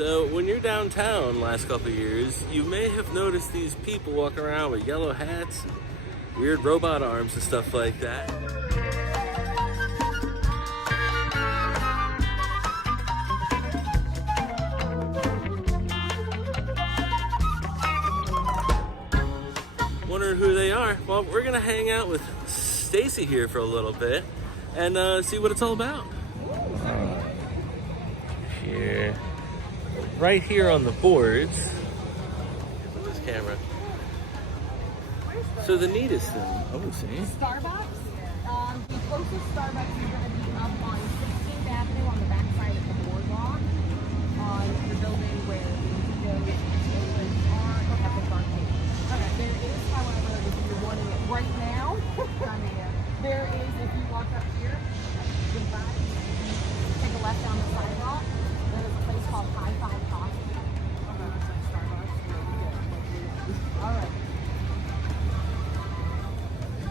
So when you're downtown last couple of years, you may have noticed these people walking around with yellow hats, weird robot arms and stuff like that. Wondering who they are? Well, we're gonna hang out with Stacy here for a little bit and see what it's all about. Here, right here on the boards. Look at this camera. So the neatest thing, see. Starbucks. The closest Starbucks is going to be up on 16th Avenue on the back side of the boardwalk, on the building where the children are at the arcade. Okay. There is, however, if you're wanting it right now, there is, if you walk up here, take a left down the sidewalk, there is a place called High Five Coffee. Okay, that's like Starbucks. All right.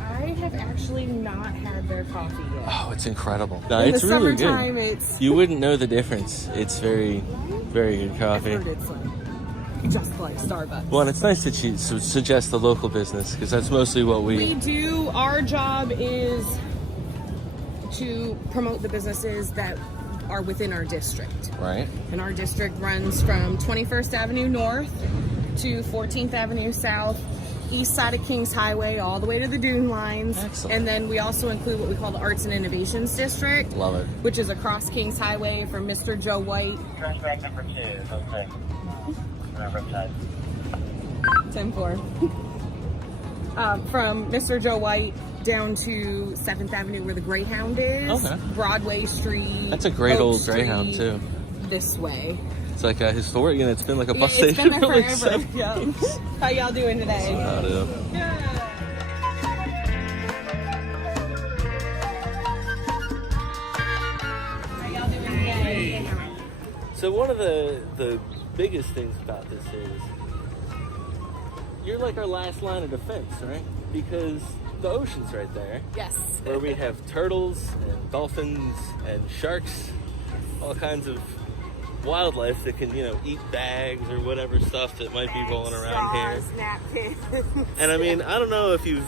I have actually not had their coffee yet. Oh, it's incredible. No, In it's the really summertime, good. it's... You wouldn't know the difference. It's very, very good coffee. I've heard it's like, just like Starbucks. Well, and it's nice that you suggest the local business, because that's mostly what We do. Our job is to promote the businesses that are within our district. Right. And our district runs from 21st Avenue North to 14th Avenue South, east side of Kings Highway, all the way to the Dune Lines. Excellent. And then we also include what we call the Arts and Innovations District. Love it. Which is across Kings Highway from Mr. Joe White. Trash bag number 2, okay. Remember that. 10-4. From Mr. Joe White down to 7th Avenue where the Greyhound is. Okay. Broadway Street. That's a great Oak old Street, Greyhound, too. This way. It's like a historic, and it's been like a bus It's station been for there like forever. 7 Yeah. years. How y'all doing today? I do. How y'all doing today? So one of the biggest things about this is you're like our last line of defense, right? Because the ocean's right there. Yes. Where we have turtles and dolphins and sharks, all kinds of wildlife that can, eat bags or whatever stuff that might be rolling around here. Napkins. And I mean, I don't know if you've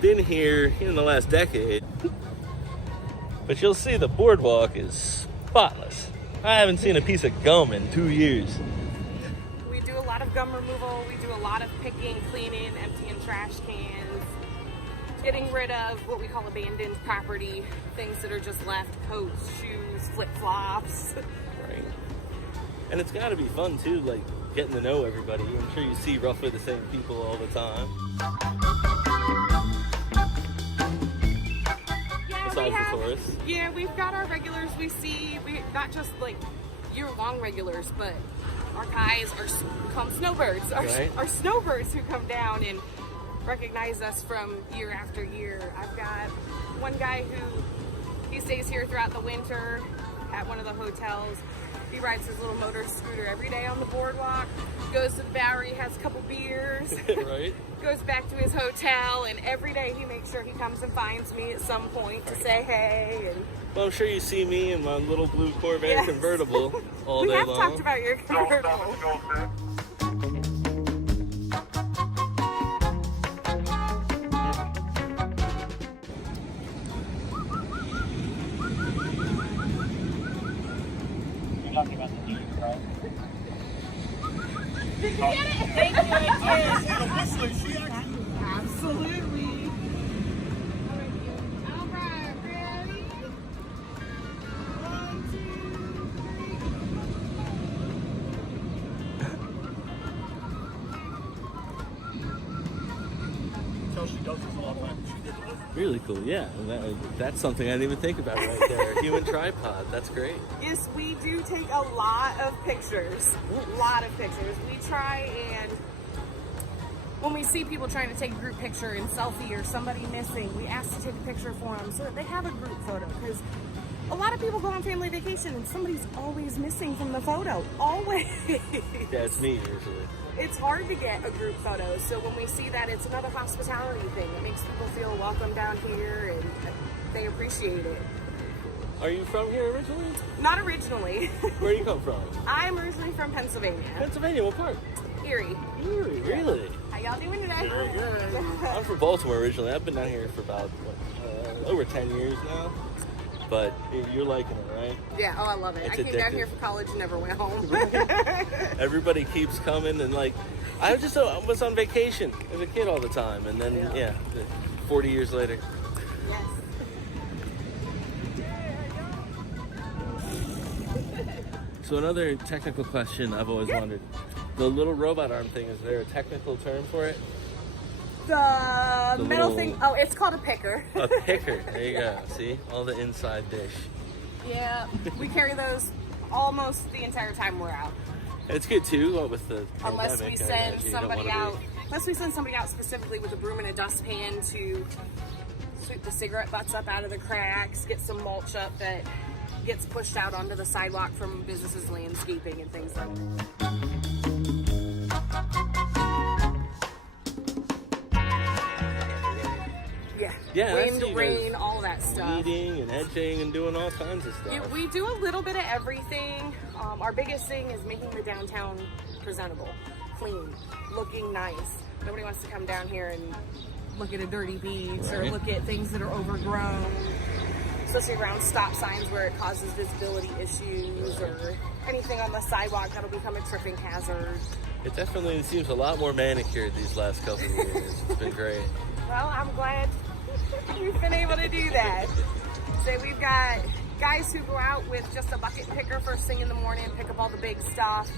been here in the last decade, but you'll see the boardwalk is spotless. I haven't seen a piece of gum in 2 years. We do a lot of gum removal. We do a lot of picking, cleaning, emptying trash cans, getting rid of what we call abandoned property, things that are just left, coats, shoes, flip-flops. Right. And it's got to be fun too, like getting to know everybody. I'm sure you see roughly the same people all the time. Besides the tourists. Yeah, we've got our regulars we see. We not just like year-long regulars, but our guys are called snowbirds. Our snowbirds who come down and recognize us from year after year. I've got one guy who he stays here throughout the winter at one of the hotels. He rides his little motor scooter every day on the boardwalk, goes to the Bowery, has a couple beers, Right. goes back to his hotel, and every day he makes sure he comes and finds me at some point to say hey. And Well, I'm sure you see me in my little blue Corvette convertible all day long. We have talked about your convertible. Talking about the Jeep, right? Did you get it? Thank you. Absolutely. All right, ready? 1, 2, 3. So she does this a lot of times. Really cool, yeah. And that's something I didn't even think about right there. Human tripod, that's great. Yes, we do take a lot of pictures. A lot of pictures. We try and when we see people trying to take a group picture and selfie or somebody missing, we ask to take a picture for them so that they have a group photo. Because a lot of people go on family vacation and somebody's always missing from the photo. Always. Yeah, it's me usually. It's hard to get a group photo, so when we see that, it's another hospitality thing. It makes people feel welcome down here, and they appreciate it. Are you from here originally? Not originally. Where do you come from? I'm originally from Pennsylvania. Pennsylvania, what part? Erie. Erie, really? How y'all doing today? Very good. I'm from Baltimore originally. I've been down here for about over 10 years now. But you're liking it, right? Yeah, oh, I love it. It's I came addictive. down here for college and never went home. Everybody keeps coming, and like, I was on vacation as a kid all the time, and then, yeah 40 years later. Yes. So another technical question I've always wondered. The little robot arm thing, is there a technical term for it? The metal little- thing, oh, it's called a picker. A picker. There you go. See? All the inside dish. Yeah, we carry those almost the entire time we're out. It's good too, with the Unless we pandemic, I send imagine you don't somebody wanna out. Unless we send somebody out specifically with a broom and a dustpan to sweep the cigarette butts up out of the cracks, get some mulch up that gets pushed out onto the sidewalk from businesses landscaping and things like that. Yeah, I Wind, see you rain, guys all that stuff. weeding and edging and doing all kinds of stuff. Yeah, we do a little bit of everything. Our biggest thing is making the downtown presentable, clean, looking nice. Nobody wants to come down here and look at a dirty beach or Right. look at things that are overgrown, especially around stop signs where it causes visibility issues or anything on the sidewalk that'll become a tripping hazard. It definitely seems a lot more manicured these last couple of years. It's been great. Well, I'm glad we've been able to do that. So we've got guys who go out with just a bucket picker first thing in the morning, pick up all the big stuff.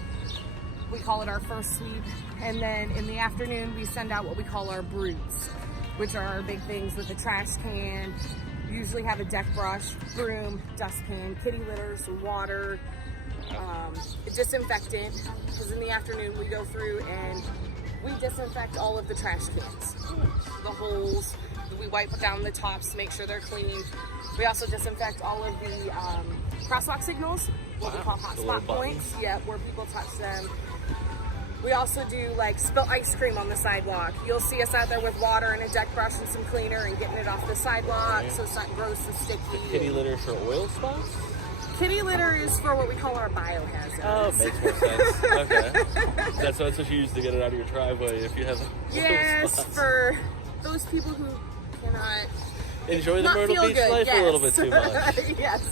We call it our first sweep. And then in the afternoon, we send out what we call our brutes, which are our big things with a trash can. Usually have a deck brush, broom, dustpan, kitty litter, some water, disinfectant. Because in the afternoon, we go through and we disinfect all of the trash cans, the holes. We wipe down the tops to make sure they're clean. We also disinfect all of the crosswalk signals, what we call hot the little spot points. Yeah, where people touch them. We also do like spill ice cream on the sidewalk. You'll see us out there with water and a deck brush and some cleaner and getting it off the sidewalk so it's not gross and sticky. Kitty litter for oil spots? Kitty litter is for what we call our biohazards. Oh, makes more sense. Okay. That's what you use to get it out of your driveway if you have oil Yes, spots. for those people who cannot Enjoy the not Myrtle feel Beach good, life yes. a little bit too much. Yes.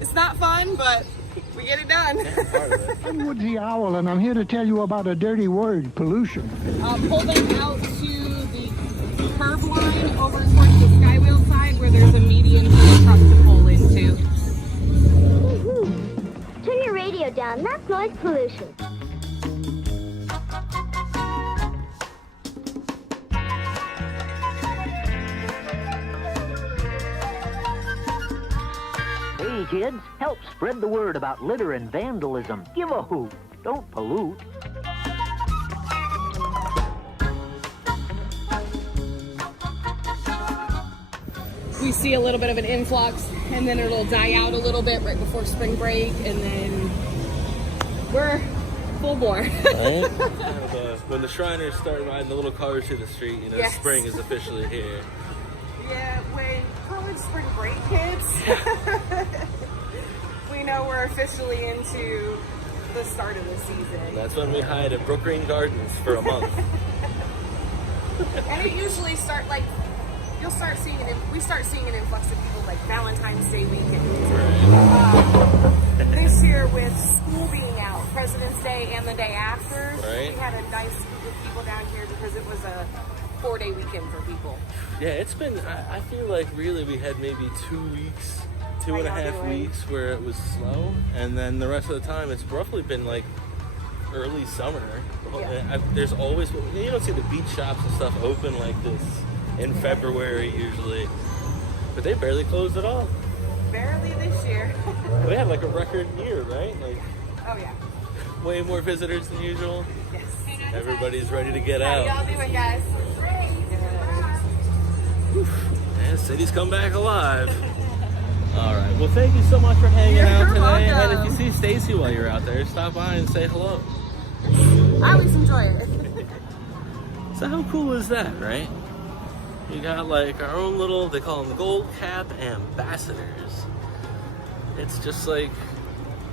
It's not fun, but we get it done. Part of it. I'm Woodsy Owl, and I'm here to tell you about a dirty word, pollution. Pull them out to the curb line over towards the Skywheel side where there's a median for the truck to pull into. Turn your radio down. That's noise pollution. Hey kids, help spread the word about litter and vandalism. Give a hoot. Don't pollute. We see a little bit of an influx and then it'll die out a little bit right before spring break and then we're full bore. Right? When the Shriners start riding the little cars through the street, you know, Yes. spring is officially here. Yeah, when college spring break hits, we know we're officially into the start of the season. That's when we hide at Brook Green Gardens for a month. And it usually we start seeing an influx of people like Valentine's Day weekend. This year with school being out, President's Day and the day after, Right. we had a nice group of people down here because it was a 4-day weekend for people. Yeah, it's been, I feel like really we had maybe 2 weeks, two and a How y'all half doing? weeks where it was slow. And then the rest of the time it's roughly been like early summer. Yeah. There's always, you don't see the beach shops and stuff open like this in February usually. But they barely closed at all. Barely this year. They had like a record year, right? Like Oh yeah. way more visitors than usual. Yes. Everybody's ready to get How out. y'all doing, guys? Yeah, city's come back alive. All right. Well, thank you so much for hanging You're out today. welcome. And if you see Stacy while you're out there, stop by and say hello. I always enjoy it. So how cool is that, right? We got like our own little, they call them the gold cap ambassadors. it's just like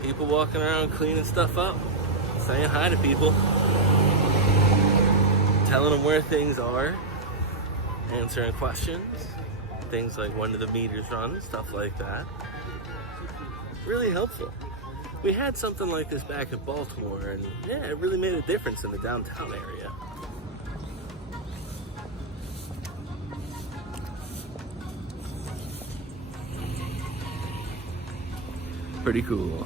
people walking around cleaning stuff up, saying hi to people, telling them where things are, answering questions, things like when do the meters run, stuff like that. Really helpful. We had something like this back in Baltimore, and yeah, it really made a difference in the downtown area. Pretty cool.